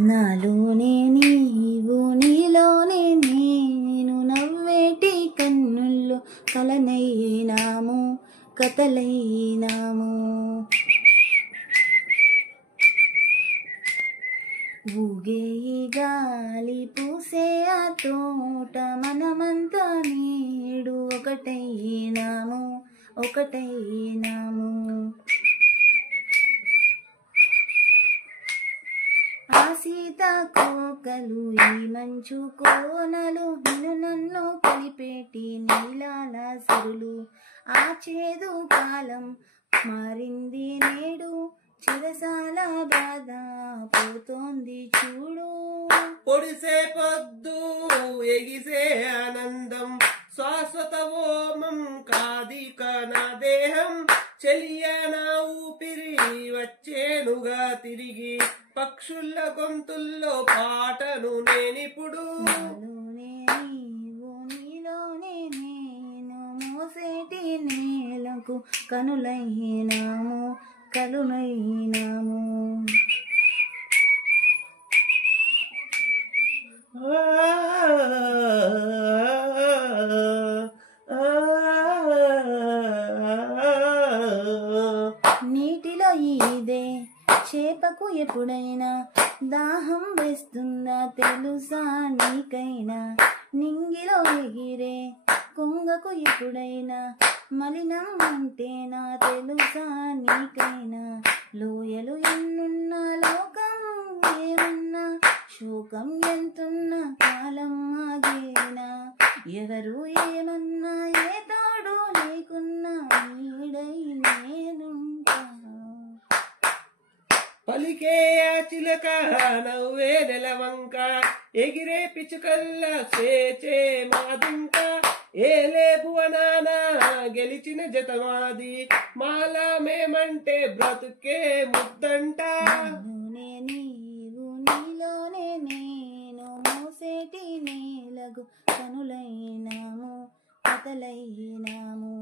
నాలోనే నీవు నీలోనే నేను నవ్వేటి కన్నుల్లో కలనైనాము కథలైనాము. ఊగే ఈ గాలి పూసే ఆ తోట మనమంతా నేడు ఒకటైనాము ఒకటైనాము. ఆ సీతాకోకలు ఈ మంచు కోనలు నిన్ను నన్ను కలిపేటి నీలాల సిరులు. ఆ చేదు కాలం మారింది నేడు చిరసాల బాధ పోతోంది చూడు. పొడిసే పొద్దు ఎగిసే ఆనందం శాశ్వత ఓమం కాదిక నా దేహం. చెలియ నా ఊపిరి వచ్చేనుగా తిరిగి పక్షుల గొంతుల్లో పాటను నేనిప్పుడు. నాలోనే నీవు నీలోనే నేను మోసేటి నేలకు కనులైనాము కలునైనాము. నీటిలో ఈదే చేపకు ఎప్పుడైనా దాహం వేస్తుందా తెలుసా నీకైనా. నింగిలో ఎగిరే కొంగకు ఎప్పుడైనా మలినం అంటేనా తెలుసా నీకైనా. లోయలు ఎన్నున్నా లోకం ఏమన్నా శోకం ఎంతున్నా కాలం ఆగేనా. ఎవరు ఏమన్నా ఏ తోడు లేకున్నా నీడై నేనుంటా. పలికే ఆ చిలక నవ్వే నెలవంక ఎగిరే పిచుకల్ల స్వేచే మాదుంక. ఏలే భువనాన గెలిచిన జతమాది మాలా మేమంటే బ్రతుకే ముద్దంట. నాలోనే నీవు నీలోనే నేను మోసేటి నేలకు కనులైనాము కథలైనాము.